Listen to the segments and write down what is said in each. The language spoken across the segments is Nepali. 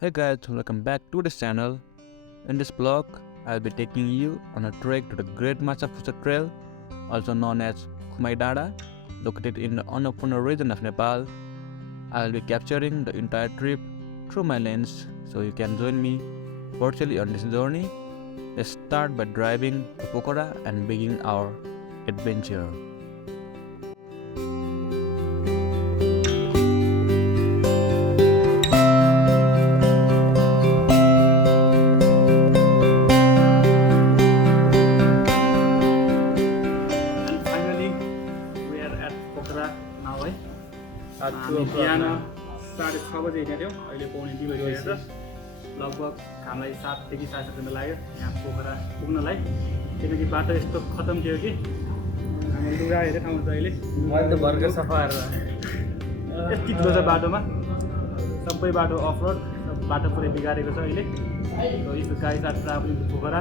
Hey guys, welcome back to this channel. In this vlog, I'll be taking you on a trek to the Great Machapusa Trail, also known as Dada, located in the Annapurna region of Nepal. I'll be capturing the entire trip through my lens, so you can join me virtually on this journey. Let's start by driving to Pokhara and begin our adventure. बिहान 6:30 बजे हिँडेको थियौँ। अहिले पौने 2 बजिसकेको छ। लगभग हामीलाई 7 देखि 7:30 घन्टा लाग्यो यहाँ पोखरा पुग्नलाई, किनकि बाटो यस्तो खतम थियो कि हाम्रो लुगा हेरेर ठाउँ छ। अहिले मैले त भर्खर सफा यति ठुलो छ बाटोमा, सबै बाटो अफ रोड, बाटो पुरै बिगारेको छ अहिले। If guys are travelling to Pokhara,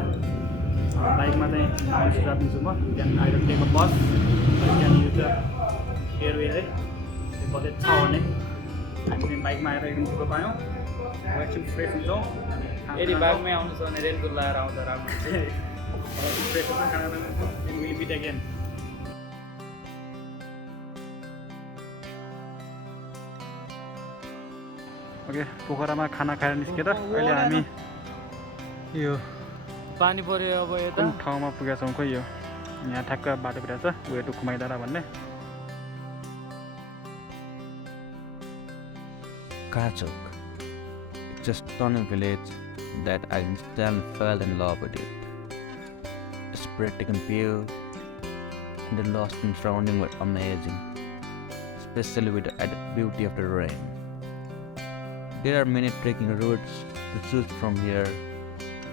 बाइकमा चाहिँ नन स्टप दिन्छु म। You can either take a bus, you can use the airway है, बजेट छ भने। हामी बाइकमा आएर एकदम ठुलो पायौँ, एकछिन फ्रेस हुन्छौँ। यदि बाइकमै आउनु छ भने रेलको लाएर आउँदा राम्रो फ्रेस हुन्छ, खाना विल बिट अगेन। ओके, पोखरामा खाना खाएर निस्केर अहिले हामी यो पानी पर्यो। अब यता कुन ठाउँमा पुगेका छौँ खोइ, यो यहाँ ठ्याक्क बाटो बिरा छ, वे टु खुमाइदारा भन्ने। Kachuk. It's a stunning village that I instantly fell in love with it. Its breathtaking view and the lost in surrounding were amazing, especially with the added beauty of the rain. There are many trekking routes to choose from here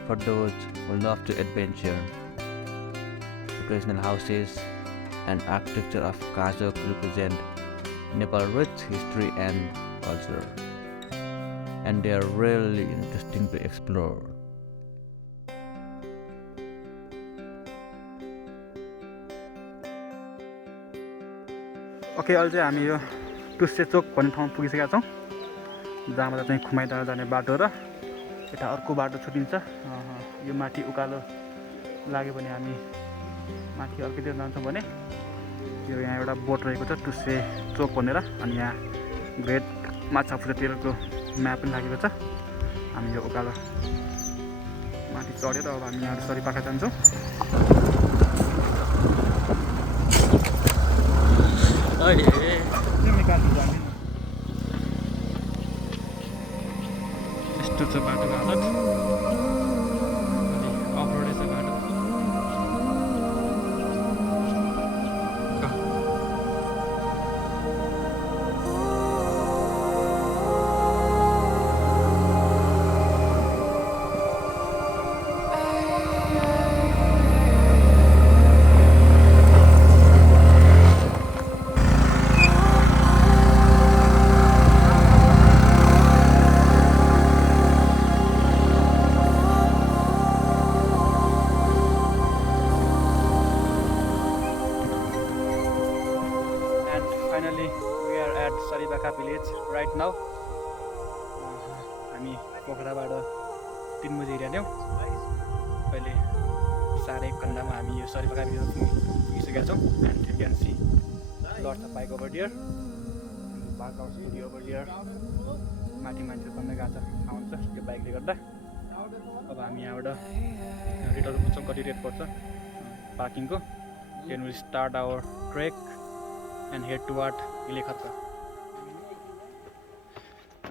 for those who love to adventure. The traditional houses and architecture of Kachuk represent Nepal's rich history and culture, and they are really interesting to explore. Okay, अहिले चाहिँ हामी यो टुस्से चोक भन्ने ठाउँमा पुगिसकेका छौँ, जहाँबाट चाहिँ खुमाइदारा जाने बाटो र यता अर्को बाटो छुटिन्छ। यो माथि उकालो लाग्यो भने हामी माथि अर्कैतिर जान्छौँ भने यो यहाँ एउटा बोट रहेको छ टुस्से चोक भनेर, अनि यहाँ ग्रेट माछापुछा ट्रेलको म्याप पनि लागेको छ। हामी यो उकालो माथि चढेर अब हामी यहाँ सरीपाखा जान्छौँ। यस्तो छ बाटोको हालत, अफ रोडै छ बाटो। Finally, we are at Saribaka village right now. हामी पोखराबाट 3 बजी हिँडेको थियौँ। अहिले 1:30 घन्टामा हामी यो सरीपाका भिलेज पुगिसकेका छौँ। And you can see lots of bike over here, park our scooty over here. माथि मान्छे कमै गएको छ, ठाउँ छ त्यो बाइकले गर्दा। अब हामी यहाँबाट रिटर्न पुग्छौँ, कति रेट पर्छ पार्किङको। Then will start our trek and head toward Ilekharka.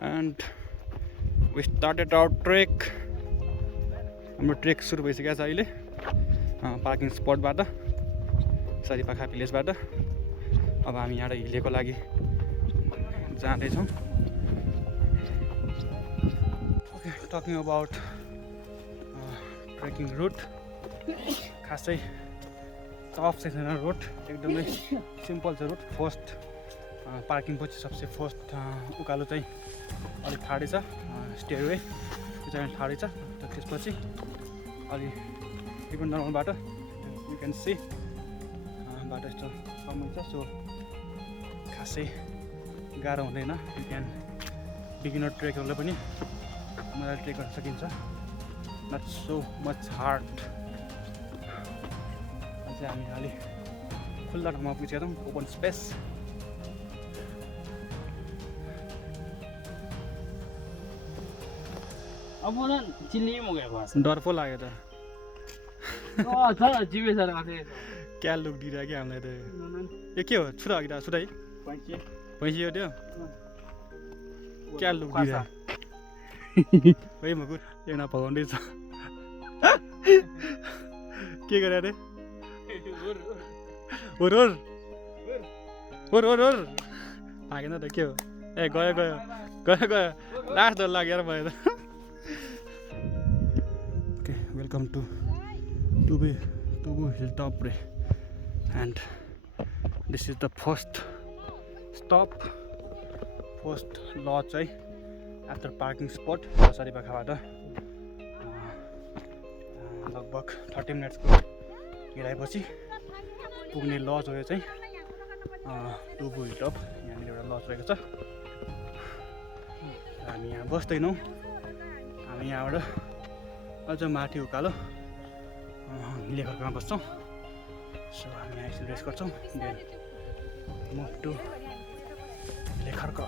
And we started our trek. हाम्रो ट्रेक सुरु भइसकेको छ अहिले पार्किङ स्पटबाट, सरीपाखा भिलेजबाट। अब हामी यहाँबाट हिलेको लागि जाँदैछौँ। Okay, talking about trekking route, खासै टफ चाहिँ छैन रोड, एकदमै सिम्पल छ रोड। फर्स्ट पार्किङ पछि सबसे फर्स्ट उकालो चाहिँ अलिक ठाडै छ, स्टेयरवे त्यो चाहिँ ठाडै छ। त्यसपछि अलि एकदम नर्मल बाटो, यु क्यान सी बाटो यस्तो कमै छ, सो खासै गाह्रो हुँदैन। यु क्यान बिगिनर ट्रेकरलाई पनि मजाले ट्रेक गर्न सकिन्छ नट सो मच हार्ड अझै हामी अलि खुल्ला ठाउँमा पुगेका छौँ ओपन स्पेस अब चिल्ली म गएको डर पो लाग्यो त छ जिबे छ माथि क्या लुक दिइरहेको कि हामीलाई त यो के हो छुरा हो कि त छुरा है भैँसी हो त्यो क्या लुक दिइरहेको है मकुर एउटा भगाउँदैछ के गरे अरे होर होर होर होर होर भागेन त के हो ए गयो गयो गयो गयो लास्ट डर लाग्यो यार मलाई त okay welcome to Tubu hilltop and this is the first stop first lodge है after parking spot सरीपाखाबाट लगभग 30 मिनट्सको हिँडाइपछि पुग्ने लज हो यो चाहिँ टुबु हिलटप यहाँनिर एउटा लज रहेको छ हामी यहाँ बस्दैनौँ हामी यहाँबाट अझ माथि उकालो लेखरमा बस्छौँ सो हामी यहाँ एकछिन रेस्ट गर्छौँ देन मुभ टु लेखरको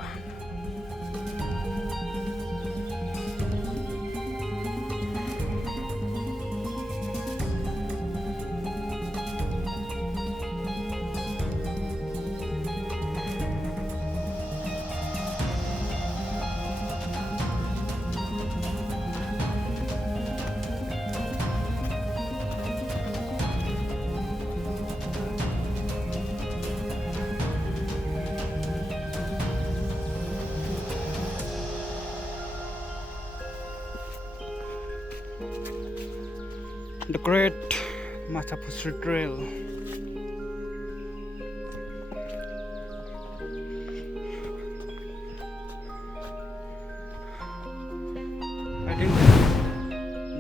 The Great Machapuchri Trail. I think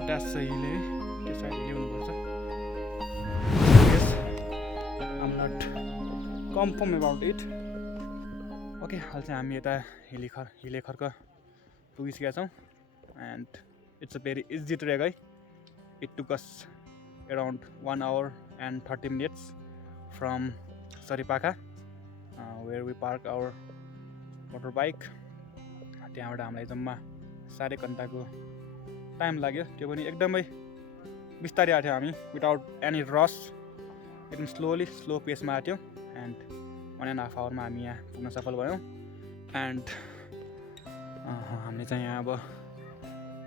that's the hill. This side yes, I'm not confirm about it. Okay, also हामी यता हिलेखरको पुगिसकेका छौँ and it's a very easy trek है. It took us around 1 hour and 30 minutes from Saripaka where we parked our motorbike. त्यहाँबाट हामीलाई जम्मा 4.5 घण्टाको टाइम लाग्यो त्यो पनि एकदमै बिस्तारै आथ्यो हामी विदाउट एनी रस एकदम स्लो पेसमा आथ्यो एन्ड 1.5 आवरमा हामी यहाँ पुग्न सफल भयौँ एन्ड हामीले चाहिँ यहाँ अब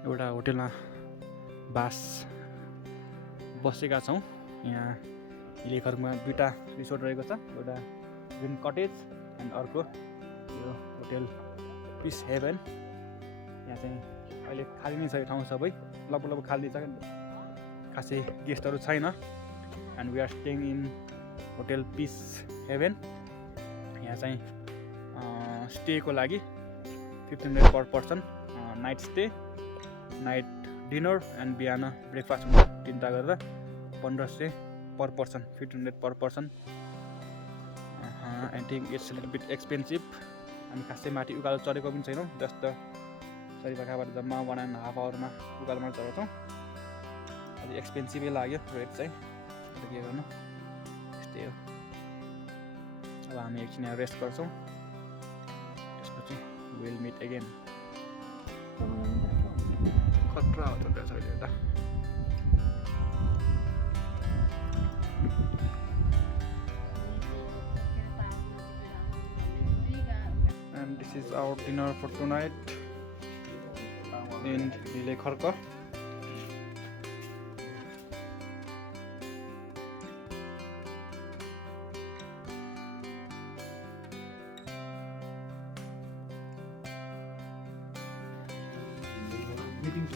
एउटा होटेलमा बसेका छौँ यहाँ हिलेखरमा दुईटा रिसोर्ट रहेको छ एउटा ग्रिन कटेज एन्ड अर्को यो होटेल पिस हेभन यहाँ चाहिँ अहिले खाली नै छ यो ठाउँ सबै लगभग खाली छ खासै गेस्टहरू छैन and we are staying in hotel Peace Haven यहाँ चाहिँ स्टेको लागि 1500 per person night stay night dinner and बिहान ब्रेकफास्ट हुन्छ 3टा गरेर 1500 per person 1500 per person I think it's little bit expensive हामी खासै माथि उकालो चढेको पनि छैनौँ जस्ट सरीपाखाबाट जम्मा 1.5 आवरमा उकालोमा चढेको छौँ अलि एक्सपेन्सिभै लाग्यो रेट चाहिँ के गर्नु त्यस्तै हो अब हामी एकछिन यहाँ रेस्ट गर्छौँ त्यसपछि विल मिट अगेन खतरा हो त त्यहाँ अहिले यता and this is our dinner for tonight in Lekharka. Meeting